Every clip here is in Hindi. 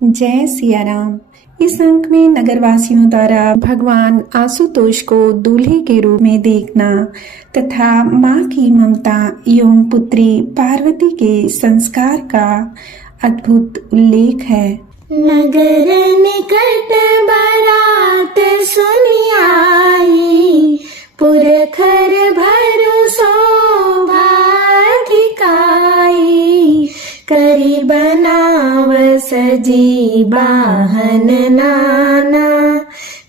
जय सिया राम। इस अंक में नगरवासियों द्वारा भगवान आशुतोष को दूल्हे के रूप में देखना तथा माँ की ममता एवं पुत्री पार्वती के संस्कार का अद्भुत उल्लेख है। नगर निकट बारात सुनी आई, पुरखर भरोसो भाधिकाई, करी बनाव सजी बाहन नाना,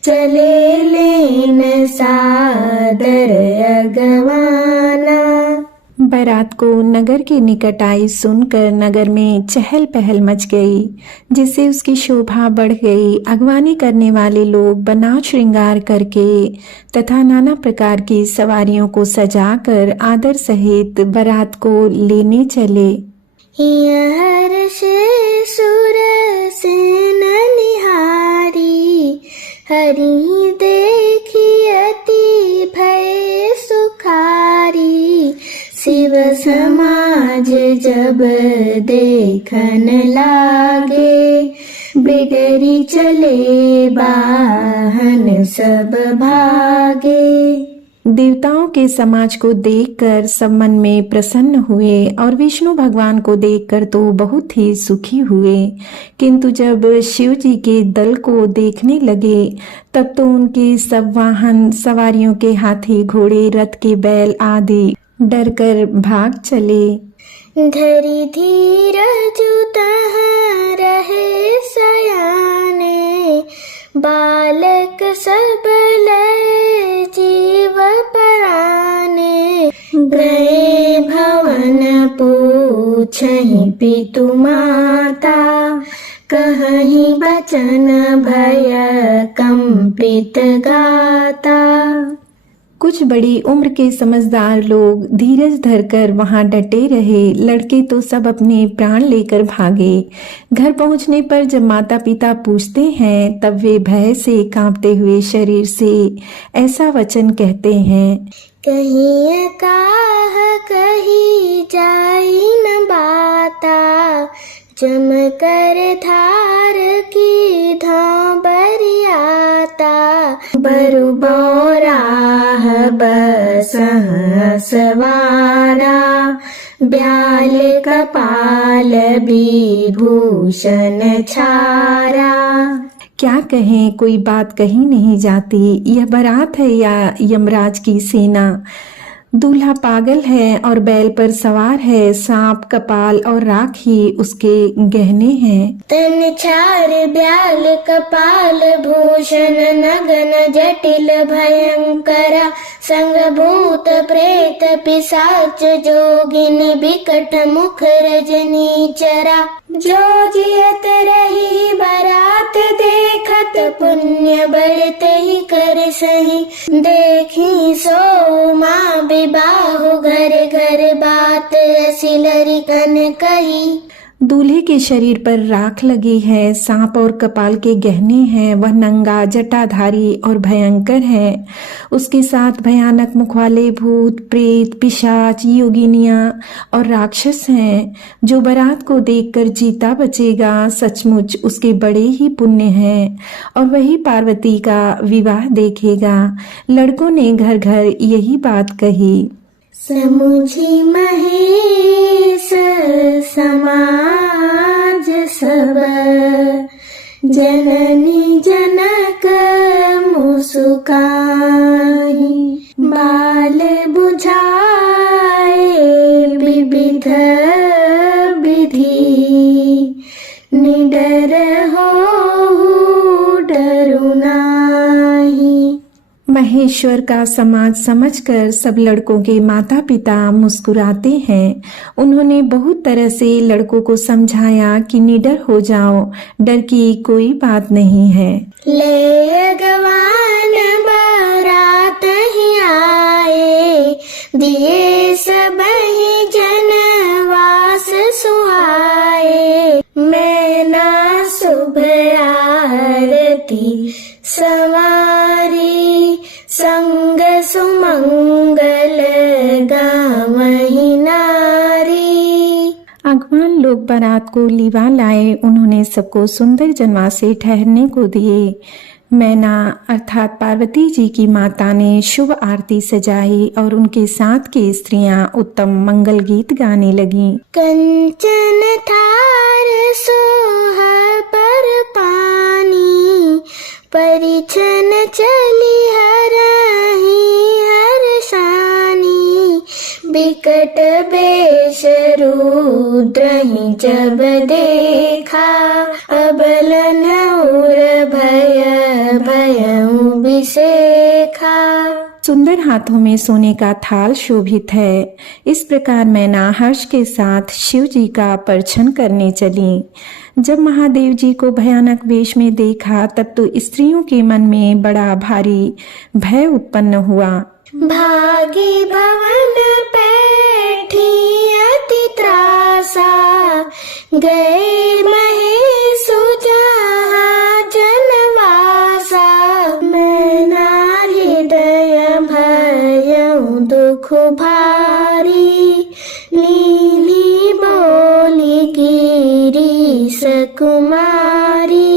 चले लेन सादर अगवाना। बारात को नगर के निकट आई सुनकर नगर में चहल पहल मच गई, जिससे उसकी शोभा बढ़ गई। अगवानी करने वाले लोग बनाव श्रृंगार करके तथा नाना प्रकार की सवारियों को सजाकर आदर सहित बारात को लेने चले। हर्ष सुर सेन निहारी, हरि देखी अति भय सुखारी, शिव समाज जब देखन लागे, बिडरी चले बाहन सब भागे। देवताओं के समाज को देखकर सब मन में प्रसन्न हुए और विष्णु भगवान को देखकर तो बहुत ही सुखी हुए, किंतु जब शिव जी के दल को देखने लगे तब तो उनके सब वाहन सवारियों के हाथी घोड़े रथ के बैल आदि डरकर भाग चले। धरि धीरज तहाँ रहे सयाने, बालक सब लय जीव पराने, गए भवन पूछहि पितु माता, कहहि बचन भय कंपित गाता। कुछ बड़ी उम्र के समझदार लोग धीरज धरकर वहां डटे रहे। लड़के तो सब अपने प्राण लेकर भागे। घर पहुंचने पर जब माता पिता पूछते हैं तब वे भय से कांपते हुए शरीर से ऐसा वचन कहते हैं, कहीं काह कही जाई न बाता, जम कर धार की धाम बरियाता, बरु बौराह बसह सवारा, ब्याल कपाल विभूषण छारा। क्या कहें, कोई बात कही नहीं जाती। यह बारात है या यमराज की सेना। दूल्हा पागल है और बैल पर सवार है, सांप कपाल और राख ही उसके गहने हैं। तन छार ब्याल कपाल भूषण, नगन जटिल भयंकरा, संग भूत प्रेत पिशाच जोगिन, बिकट मुख रजनी चरा। जो जियत रही बारात देखत, पुण्य बढ़ते ही कर सही, देखी सो माँ बाहु घर घर बात, असिलरी कन कही। दूल्हे के शरीर पर राख लगी है, सांप और कपाल के गहने हैं। वह नंगा जटाधारी और भयंकर है। उसके साथ भयानक मुख वाले भूत प्रेत पिशाच योगिनियां और राक्षस हैं। जो बारात को देखकर जीता बचेगा, सचमुच उसके बड़े ही पुण्य हैं और वही पार्वती का विवाह देखेगा। लड़कों ने घर घर यही बात कही। समुझी महेश समाज सब, जननी जनक मुस्काई, बाल बुझाए विविध विधि, निडर हो डरु नाही। महेश्वर का समाज समझकर सब लड़कों के माता पिता मुस्कुराते हैं। उन्होंने बहुत तरह से लड़कों को समझाया कि निडर हो जाओ, डर की कोई बात नहीं है। ले अगवान बारात ही आए, दिए सब ही जनवास सुहाए, मैं ना शुभ आरती सवारी, संग सुमंगल गावहि नारी। भगवान लोग बारात को लिवा लाए। उन्होंने सबको सुंदर जनवासे ठहरने को दिए। मैना अर्थात पार्वती जी की माता ने शुभ आरती सजाई और उनके साथ की स्त्रियां उत्तम मंगल गीत गाने लगीं। कंचन थार सोह पर पानी, परिछन चली हरहि हरसानी। बिकट बेश रुद्रहि जब देखा, अबलन और भय भयउ बिसेखा। सुंदर हाथों में सोने का थाल शोभित है। इस प्रकार मैना हर्ष के साथ शिव जी का परछन करने चली। जब महादेव जी को भयानक वेश में देखा तब तो स्त्रियों के मन में बड़ा भारी भय उत्पन्न हुआ। भागी भवन पैठी अति त्रासा, गए महेशु जहाँ जनवासा। मैना हृदय भयउ दुख भारी, नीली बोली गिरीश कुमारी।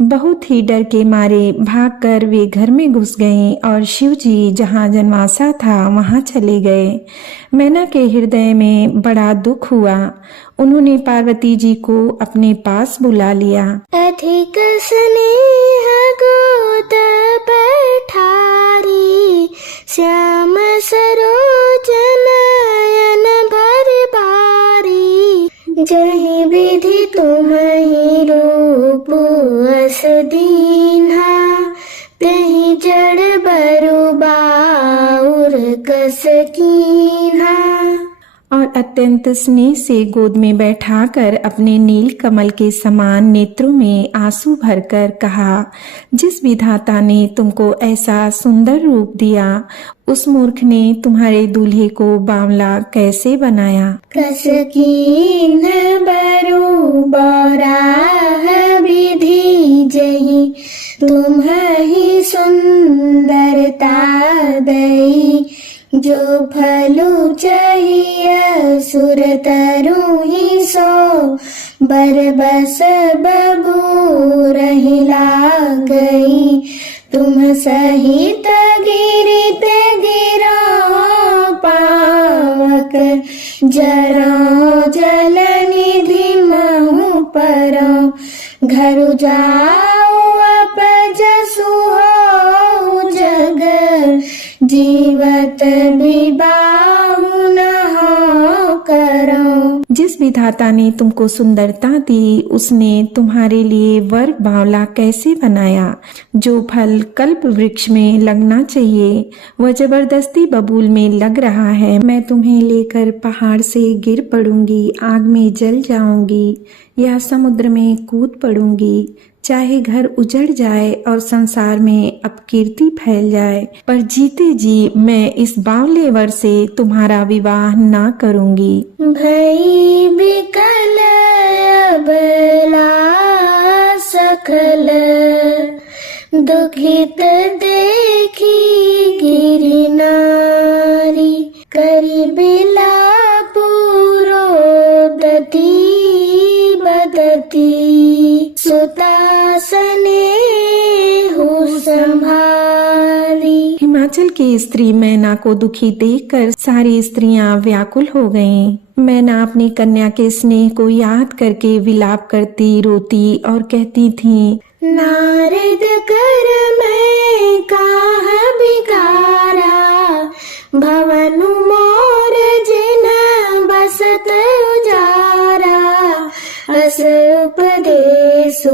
बहुत ही डर के मारे भागकर वे घर में घुस गईं और शिव जी जहाँ जनवासा था वहाँ चले गए। मैना के हृदय में बड़ा दुख हुआ। उन्होंने पार्वती जी को अपने पास बुला लिया। अधिक स्नेह गोद पठारी, श्याम सरोज नयन भर बारी। जहि विधि तुम्हि रूप अस दीन्हा, तहि जड़ बरु बाउर कस कीन्हा। और अत्यंत स्नेह से गोद में बैठाकर अपने नील कमल के समान नेत्रों में आंसू भरकर कहा, जिस विधाता ने तुमको ऐसा सुंदर रूप दिया, उस मूर्ख ने तुम्हारे दूल्हे को बावला कैसे बनाया। कस कीन्ह बरु बौराह विधि, जहि तुम्हि सुंदरता दई। जो फलु चाहिए सुर तरुहि सो, बरबस बबू रहि लागई। तुम सहित गिरित गिरो पावक, जरो जल निधि महु परो। घर जाओ अपजसु हो जग, जीवत विबाहु न हो करो। जिस विधाता ने तुमको सुंदरता दी, उसने तुम्हारे लिए वर बावला कैसे बनाया। जो फल कल्प वृक्ष में लगना चाहिए वह जबरदस्ती बबूल में लग रहा है। मैं तुम्हें लेकर पहाड़ से गिर पड़ूंगी, आग में जल जाऊंगी या समुद्र में कूद पड़ूंगी। चाहे घर उजड़ जाए और संसार में अपकीर्ति फैल जाए, पर जीते जी मैं इस बावले वर से तुम्हारा विवाह ना करूंगी। भई बिकल अबला सकल, दुखित देखी गिरि नारी। करी बिलाप रोदती बदती, सुता स्नेहु संभारी। हिमाचल की स्त्री मैना को दुखी देखकर सारी स्त्रियां व्याकुल हो गईं। मैना अपनी कन्या के स्नेह को याद करके विलाप करती, रोती और कहती थी, नारद कर मैं काह बिगारा, भवनु मोर जिन बसत उजारा। अस उपदेशु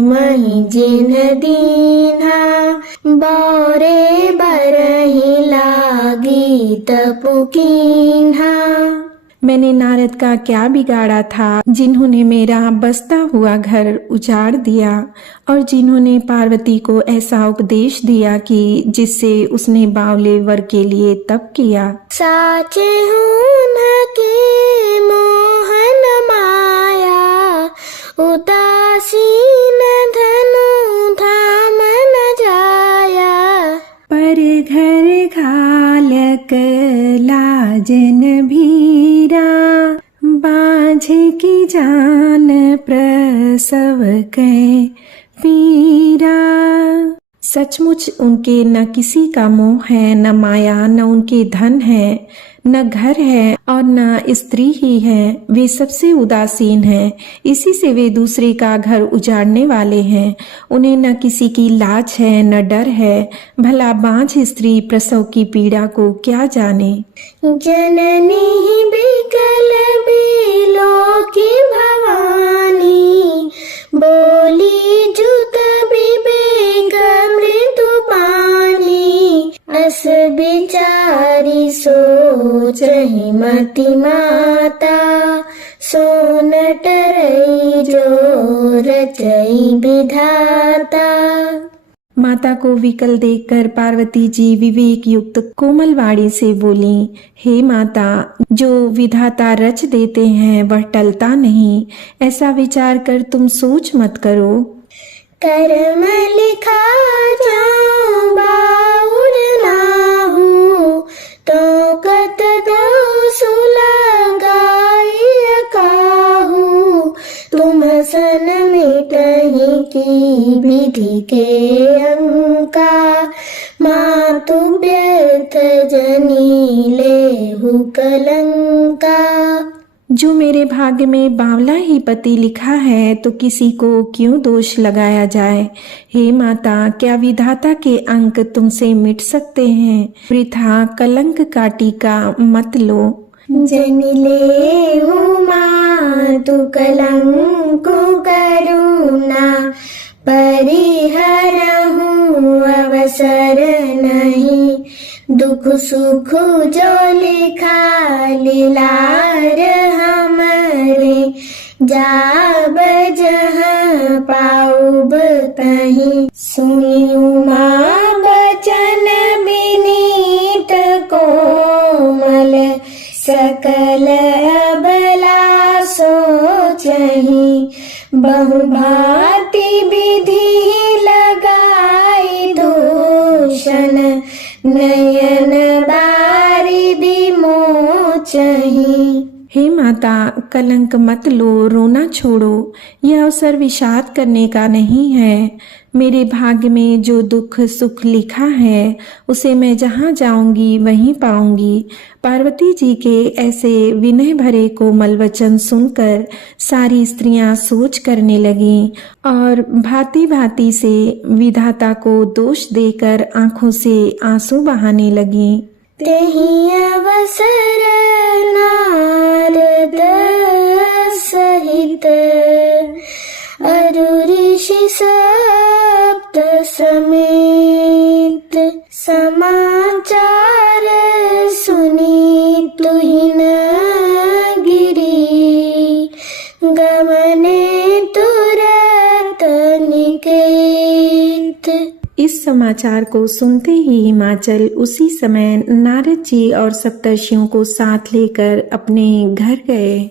महि जिन दीन्हा, बौरे बरहि लागी तपु कीन्हा। मैंने नारद का क्या बिगाड़ा था, जिन्होंने मेरा बसता हुआ घर उजाड़ दिया और जिन्होंने पार्वती को ऐसा उपदेश दिया कि जिससे उसने बावले वर के लिए तप किया। साचे हूँ के मोहन माया, उदासीन धनु धाम न जाया। पर घर घालक लाजन भीरा, बा समझे कि जान प्रसव कै पीरा। सचमुच उनके न किसी का मोह है, न माया, न उनके धन है, न घर है और न स्त्री ही है। वे सबसे उदासीन हैं, इसी से वे दूसरे का घर उजाड़ने वाले हैं। उन्हें न किसी की लाज है, न डर है। भला बांझ स्त्री प्रसव की पीड़ा को क्या जाने। जननी बिकल बिलो की भवानी, बोली जुत विवेक मृदु पानी। अस बिचारी सोचहि मति माता, सोन टरई जो रचई विधाता। माता को विकल देखकर पार्वती जी विवेक युक्त कोमल वाणी से बोली, हे माता, जो विधाता रच देते हैं वह टलता नहीं। ऐसा विचार कर तुम सोच मत करो। कर्म लिखा जाऊं बाउर नाहूं, तो कत दोष लगाई काहूं। तुम सन मिटहि की विधि के अंका, मातु व्यर्थ जनी लेहु कलंका। जो मेरे भाग्य में बावला ही पति लिखा है तो किसी को क्यों दोष लगाया जाए। हे माता, क्या विधाता के अंक तुमसे मिट सकते हैं। वृथा कलंक का टीका मत लो। जनि लेहु मातु कलंको करुणा, परिहरहु अवसर नहीं। दुख सुख जो लिखा लीलार हमरे, जाब जहाँ पाउब तहीं। सुनियु माँ बचन विनीत कोमल, सकल अबला सोचहि। बहुभांति विधि लगाई दूषण, नयन बारिदि मोचहि। हे माता, कलंक मत लो, रोना छोड़ो। यह अवसर विषाद करने का नहीं है। मेरे भाग्य में जो दुख सुख लिखा है उसे मैं जहाँ जाऊंगी वहीं पाऊंगी। पार्वती जी के ऐसे विनय भरे कोमल वचन सुनकर सारी स्त्रियां सोच करने लगीं और भांति भांति से विधाता को दोष देकर आंखों से आंसू बहाने लगीं। तेहि अवसर नारद सहित, अरु ऋषि सप्त समेत। समाचार सुनी तुहिन गिरी, गमने तुरत निकेत। इस समाचार को सुनते ही हिमाचल उसी समय नारद जी और सप्तर्षियों को साथ लेकर अपने घर गए।